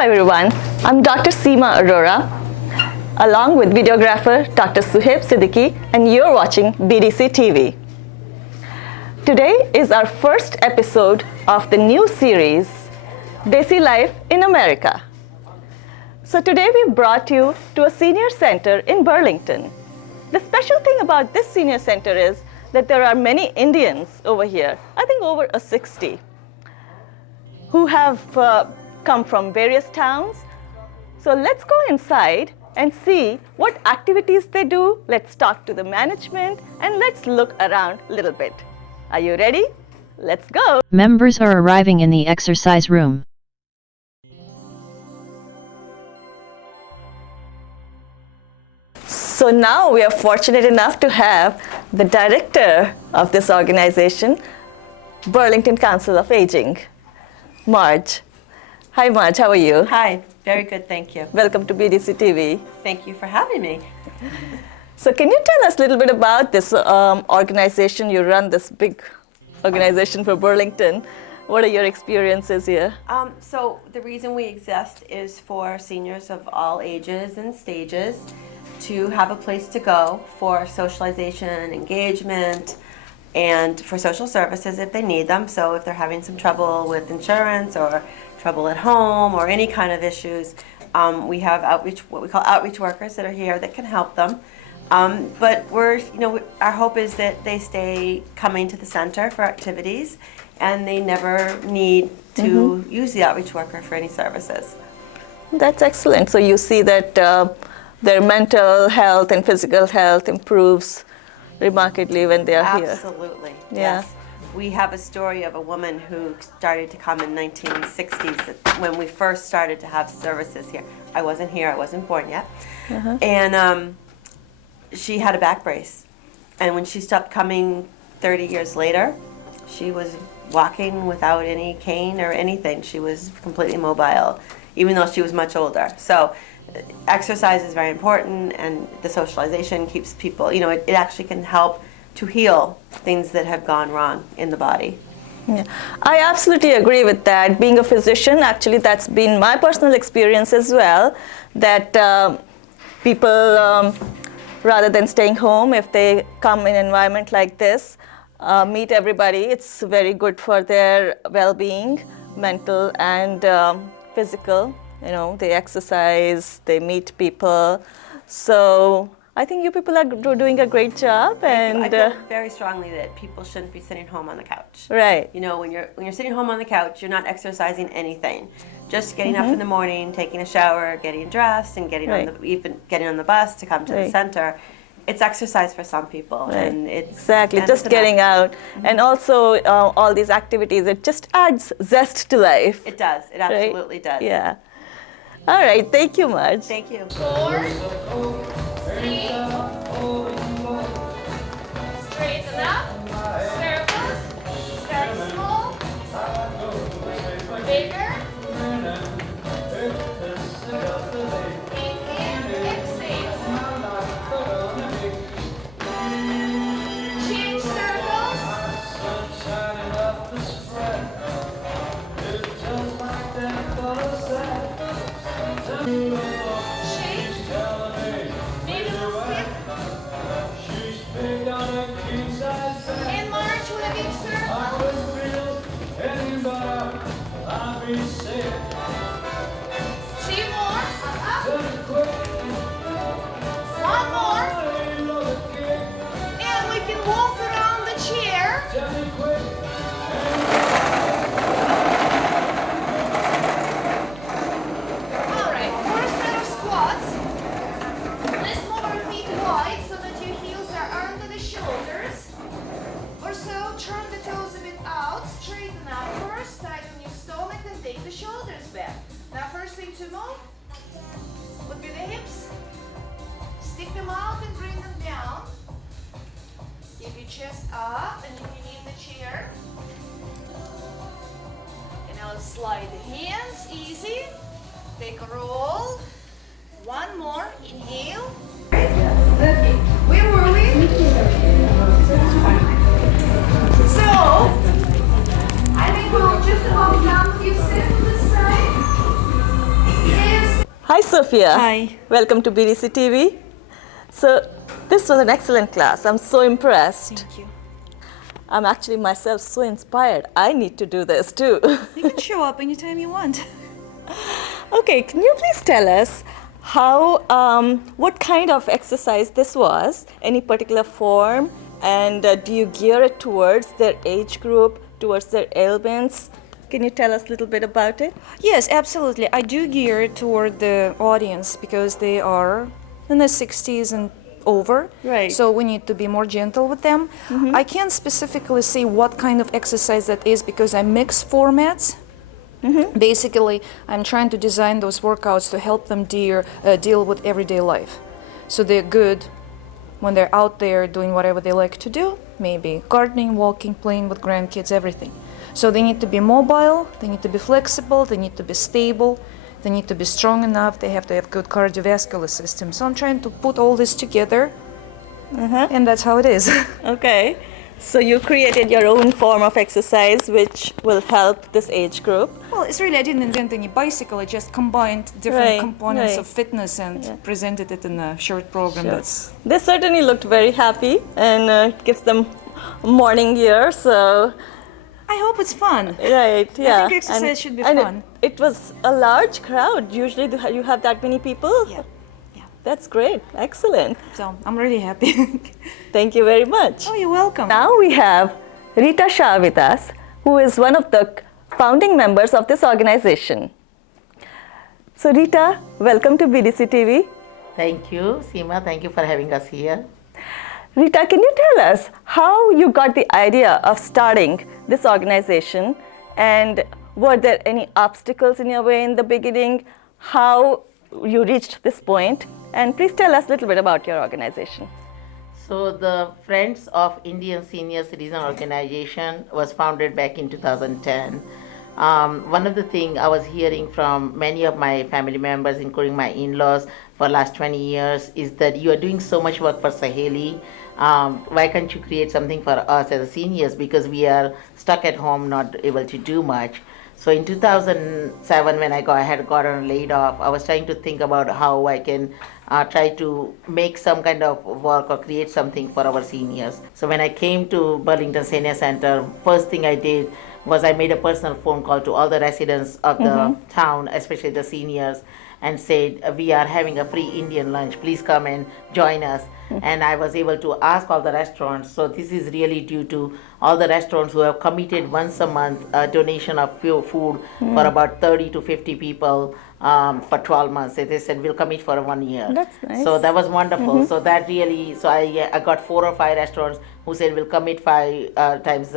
everyone, I'm Dr. Seema Arora, along with videographer Dr. Suhaib Siddiqui, and you're watching BDC TV. Today is our first episode of the new series, Desi Life in America. So today we brought you to a senior center in Burlington. The special thing about this senior center is that there are many Indians over here, I think over 60, who have come from various towns. So let's go inside and see what activities they do. Let's talk to the management and let's look around a little bit. Are you ready? Let's go. Members are arriving in the exercise room. So now we are fortunate enough to have the director of this organization, Burlington Council of Aging, Marge. Hi Marge, how are you? Hi, very good, thank you. Welcome to BDC TV. Thank you for having me. So can you tell us a little bit about this organization? You run this big organization for Burlington. What are your experiences here? So the reason we exist is for seniors of all ages and stages to have a place to go for socialization, engagement, and for social services if they need them. So if they're having some trouble with insurance or trouble at home or any kind of issues, we have outreach, what we call outreach workers that are here that can help them. But our hope is that they stay coming to the center for activities and they never need to use the outreach worker for any services. That's excellent. So you see that their mental health and physical health improves remarkably when they are here. Absolutely, Yeah. yes. We have a story of a woman who started to come in 1960s when we first started to have services here. I wasn't here, I wasn't born yet. And she had a back brace. And when she stopped coming 30 years later, she was walking without any cane or anything. She was completely mobile, even though she was much older. So exercise is very important, and the socialization keeps people, it actually can help to heal things that have gone wrong in the body. Yeah. I absolutely agree with that. Being a physician, actually that's been my personal experience as well, that people, rather than staying home, if they come in an environment like this, meet everybody, it's very good for their well-being, mental and physical. They exercise, they meet people. So I think you people are doing a great job. And I feel very strongly that people shouldn't be sitting home on the couch. Right. When you're sitting home on the couch, you're not exercising anything. Just getting up in the morning, taking a shower, getting dressed, and getting on the bus to come to the center. It's exercise for some people, and it's exactly just getting out, and also all these activities. It just adds zest to life. It does. It absolutely does. Yeah. All right. Thank you, Marge. Thank you. 4, 3, straighten up, circles, start small, bigger, inhale, exhale, change circles, change, middle hip, and march with a big circle. 2 more, up, 1 more, and we can walk around the chair. Alright, first set of squats. Let's move our feet wide so that your heels are under the shoulders. Or so, turn the toes a bit out, straighten up first, tighten your stomach and take the shoulders back. Now first thing to move would be the hips. Stick them out and bring them down. Keep your chest up, and if you need the chair. And now let's slide the hands, easy. Take a roll. 1 more, inhale. Okay, where were we? So, I think we're just about done with you. Sit to the side. Hi, Sophia. Hi. Welcome to BDC TV. So, this was an excellent class. I'm so impressed. Thank you. I'm actually myself so inspired. I need to do this too. You can show up anytime you want. Okay, can you please tell us what kind of exercise this was? Any particular form? And do you gear it towards their age group, towards their ailments? Can you tell us a little bit about it? Yes, absolutely. I do gear it toward the audience because they are in the 60s and over. Right. So we need to be more gentle with them. I can't specifically say what kind of exercise that is because I mix formats. Basically, I'm trying to design those workouts to help them deal with everyday life. So they're good when they're out there doing whatever they like to do, maybe gardening, walking, playing with grandkids, everything. So they need to be mobile, they need to be flexible, they need to be stable, they need to be strong enough, they have to have good cardiovascular system. So I'm trying to put all this together, and that's how it is. Okay. So you created your own form of exercise which will help this age group. Well, it's really, I didn't invent any bicycle, I just combined different Right, components right. of fitness and presented it in a short program. That's They certainly looked very happy and it gives them morning gear. So, I hope it's fun. right, yeah. think exercise should be and fun. It was a large crowd. Usually you have that many people. Yeah. That's great. Excellent. So I'm really happy. Thank you very much. Oh, you're welcome. Now we have Rita Shah with us, who is one of the founding members of this organization. So Rita, welcome to BDC TV. Thank you, Seema. Thank you for having us here. Rita, can you tell us how you got the idea of starting this organization, and were there any obstacles in your way in the beginning? How you reached this point? And please tell us a little bit about your organization. So, the Friends of Indian Senior Citizen Organization was founded back in 2010. One of the things I was hearing from many of my family members, including my in-laws, for the last 20 years, is that you are doing so much work for Saheli. Why can't you create something for us as seniors, because we are stuck at home, not able to do much. So in 2007, when I had gotten laid off, I was trying to think about how I can try to make some kind of work or create something for our seniors. So when I came to Burlington Senior Center, first thing I did was I made a personal phone call to all the residents of the town, especially the seniors, and said, we are having a free Indian lunch, please come and join us. And I was able to ask all the restaurants. So this is really due to all the restaurants who have committed once a month a donation of food for about 30 to 50 people for 12 months. So they said, we'll commit for 1 year. That's nice. So that was wonderful. So that really, so I got 4 or 5 restaurants who said, we'll commit 5 times,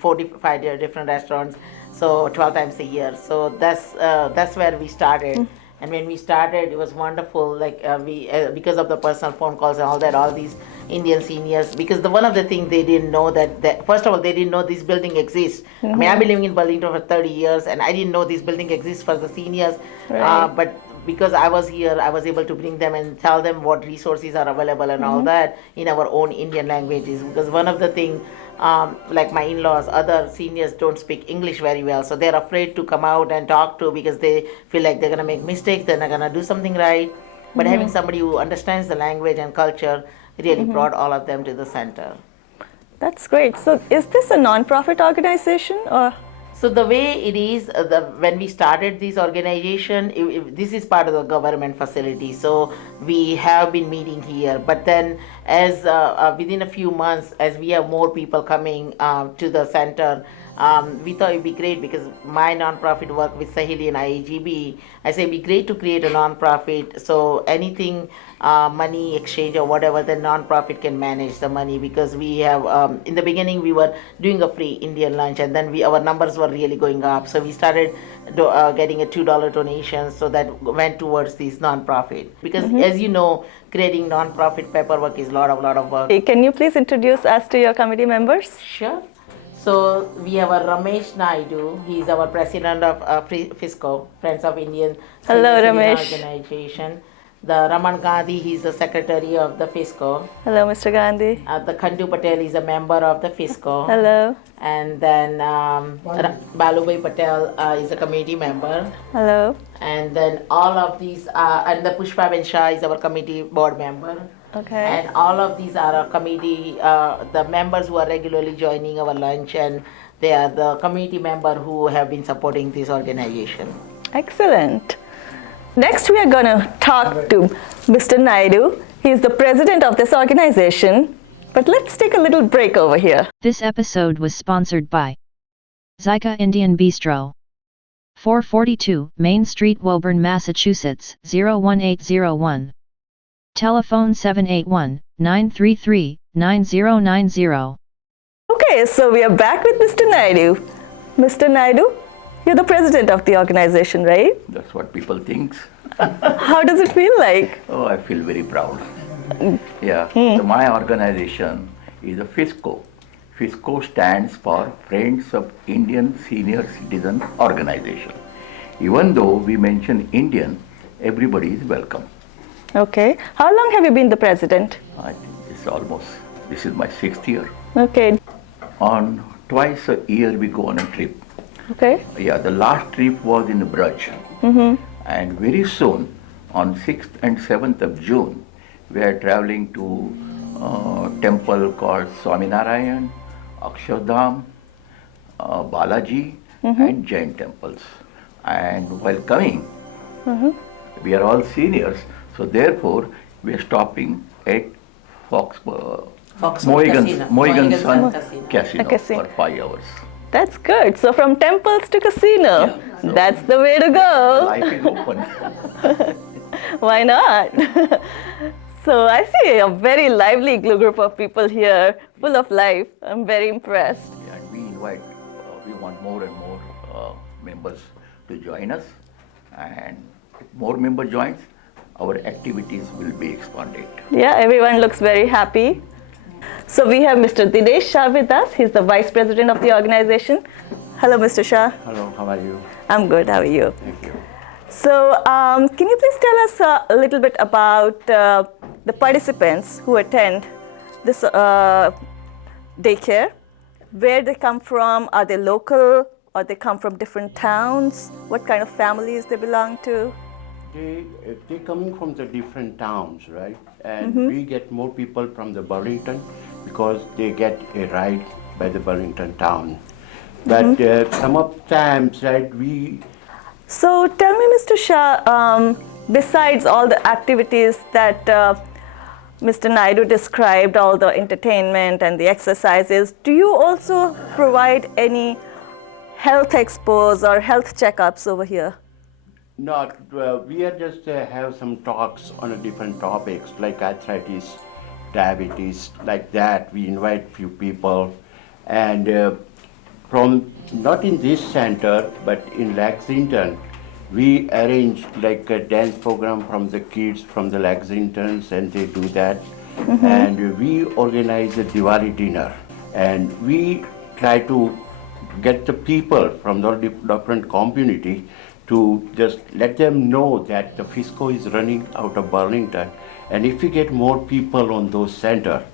45 different restaurants. So 12 times a year. So that's where we started. And when we started, it was wonderful. Like because of the personal phone calls and all that, all these Indian seniors. Because one of the things they didn't know that first of all, they didn't know this building exists. I mean, I've been living in Burlington for 30 years, and I didn't know this building exists for the seniors. Right. But because I was here, I was able to bring them and tell them what resources are available and all that in our own Indian languages. Because one of the things, like my in-laws, other seniors don't speak English very well, so they're afraid to come out and talk to because they feel like they're going to make mistakes, they're not going to do something right. But having somebody who understands the language and culture really brought all of them to the center. That's great. So is this a non-profit organization or? So the way it is, when we started this organization, this is part of the government facility. So we have been meeting here. But then as within a few months, as we have more people coming to the center, we thought it'd be great because my nonprofit work with Saheli and IAGB, I say it'd be great to create a nonprofit. So anything, money exchange or whatever, the nonprofit can manage the money, because we have, in the beginning we were doing a free Indian lunch, and then our numbers were really going up. So we started getting a $2 donation, so that went towards this nonprofit. Because as you know, creating nonprofit paperwork is a lot of work. Can you please introduce us to your committee members? Sure. So we have a Ramesh Naidu. He's our president of FISCO, Friends of Indian Hello, Senior Ramesh. Citizen Organization. The Raman Gandhi, he's the secretary of the FISCO. Hello, Mr. Gandhi. The Khandu Patel is a member of the FISCO. Hello. And then Balubhai Patel is a committee member. Hello. And then all of these, and the Pushpa Ben Shah is our committee board member. Okay. And all of these are our committee, the members who are regularly joining our lunch, and they are the committee member who have been supporting this organization. Excellent. Next, we are going to talk to Mr. Naidu. He is the president of this organization. But let's take a little break over here. This episode was sponsored by Zyka Indian Bistro. 442 Main Street, Woburn, Massachusetts, 01801. Telephone 781-933-9090. Okay, so we are back with Mr. Naidu. Mr. Naidu, you're the president of the organization, right? That's what people think. How does it feel like? Oh, I feel very proud. Yeah, so my organization is a FISCO. FISCO stands for Friends of Indian Senior Citizen Organization. Even though we mention Indian, everybody is welcome. Okay. How long have you been the president? I think this is my 6th year. Okay. On twice a year we go on a trip. Okay. Yeah, the last trip was in Braj. And very soon, on 6th and 7th of June, we are traveling to a temple called Swaminarayan, Akshardham, Balaji, and Jain temples. And while coming, we are all seniors, so therefore we are stopping at Mohegan Sun Casino for 5 hours. That's good. So from temples to casino, so that's the way to go. Life is open. Why not? So I see a very lively group of people here, full of life. I'm very impressed. And we want more and more members to join us. And if more members join, our activities will be expanded. Yeah, everyone looks very happy. So we have Mr. Dinesh Shah with us. He's the vice president of the organization. Hello, Mr. Shah. Hello, how are you? I'm good. How are you? Thank you. So can you please tell us a little bit about the participants who attend this daycare? Where they come from? Are they local or they come from different towns? What kind of families they belong to? They coming from the different towns, right? And we get more people from the Burlington because they get a ride by the Burlington town. But some of times, right, So tell me, Mr. Shah, besides all the activities that Mr. Naidu described, all the entertainment and the exercises, do you also provide any health expos or health checkups over here? not, we are just have some talks on a different topics like arthritis, diabetes, like that. We invite few people, and from not in this center but in Lexington, we arrange like a dance program from the kids from the Lexingtons, and they do that. And we organize a Diwali dinner, and we try to get the people from the different community to just let them know that the FISCO is running out of Burlington, and if we get more people on those center,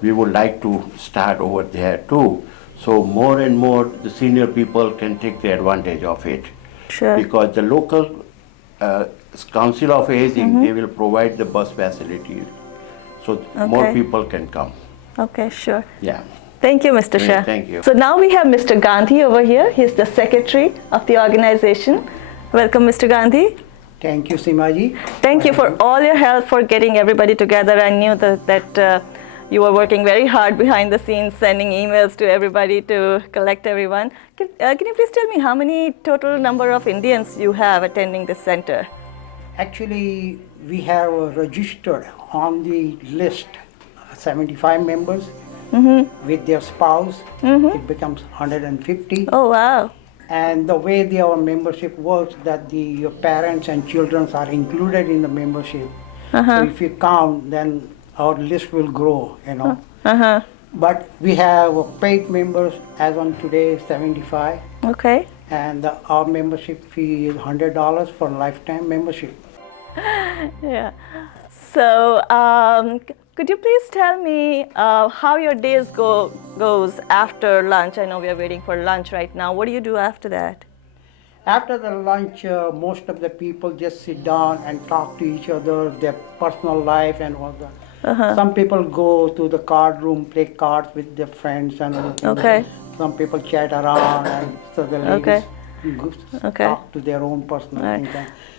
we would like to start over there too. So more and more the senior people can take the advantage of it. Sure. Because the local Council of Aging, they will provide the bus facilities, so more Okay. people can come. Okay, sure. Yeah. Thank you, Mr. Shah. Thank you. So now we have Mr. Gandhi over here. He's the secretary of the organization. Welcome, Mr. Gandhi. Thank you, Simaji. Thank you for all your help for getting everybody together. I knew that you were working very hard behind the scenes, sending emails to everybody to collect everyone. Can you please tell me how many total number of Indians you have attending this center? Actually, we have registered on the list 75 members with their spouse. It becomes 150. Oh, wow. And the way our membership works, that the parents and children are included in the membership. So if you count, then our list will grow, you know. But we have paid members as on today 75, Okay. and our membership fee is $100 for lifetime membership. Yeah. So, could you please tell me how your days goes after lunch? I know we are waiting for lunch right now. What do you do after that? After the lunch, most of the people just sit down and talk to each other, their personal life and all that. Some people go to the card room, play cards with their friends and everything. Okay. Some people chat around, and so the ladies talk to their own personal things.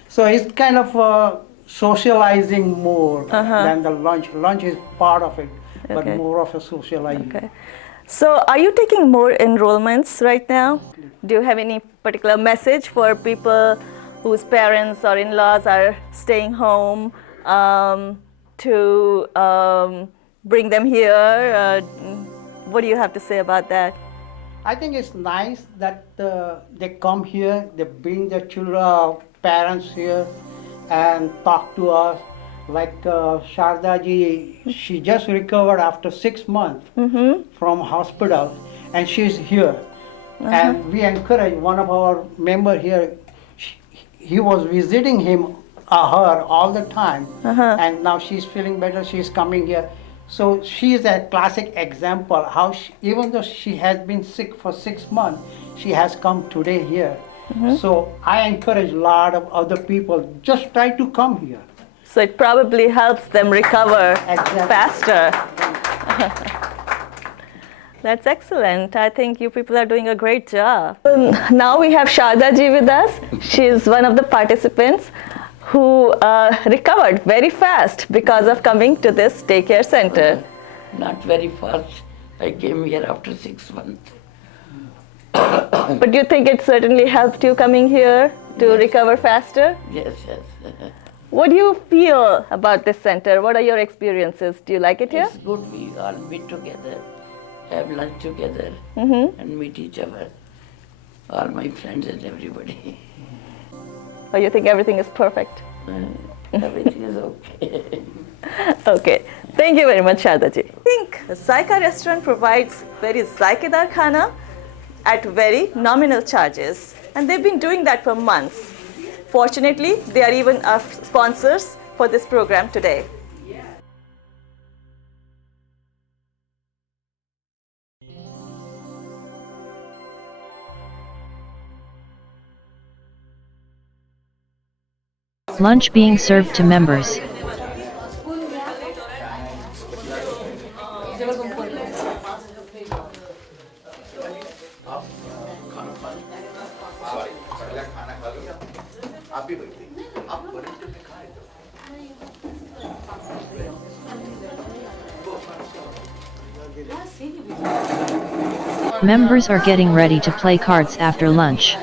So it's kind of socializing more than the lunch. Lunch is part of it, but more of a socializing. Okay. So, are you taking more enrollments right now? Do you have any particular message for people whose parents or in-laws are staying home to bring them here? What do you have to say about that? I think it's nice that they come here, they bring their children, parents here, and talk to us. Like Sharda ji, she just recovered after 6 months from hospital, and she's here. And we encourage one of our member here. He was visiting her all the time, and now she's feeling better. She's coming here. So she is a classic example how even though she has been sick for 6 months, she has come today here. So I encourage a lot of other people, just try to come here. So it probably helps them recover faster. That's excellent. I think you people are doing a great job. Now we have Sharda ji with us. She is one of the participants who recovered very fast because of coming to this daycare center. Not very fast. I came here after 6 months. But do you think it certainly helped you coming here to recover faster? Yes. What do you feel about this center? What are your experiences? Do you like it here? It's good. We all meet together, have lunch together, and meet each other. All my friends and everybody. Or you think everything is perfect? Everything is okay. Okay. Thank you very much, Sharda ji. I think Zyka restaurant provides very Zykedar khana at very nominal charges. And they've been doing that for months. Fortunately, they are even our sponsors for this program today. Lunch being served to members. Members are getting ready to play cards after lunch.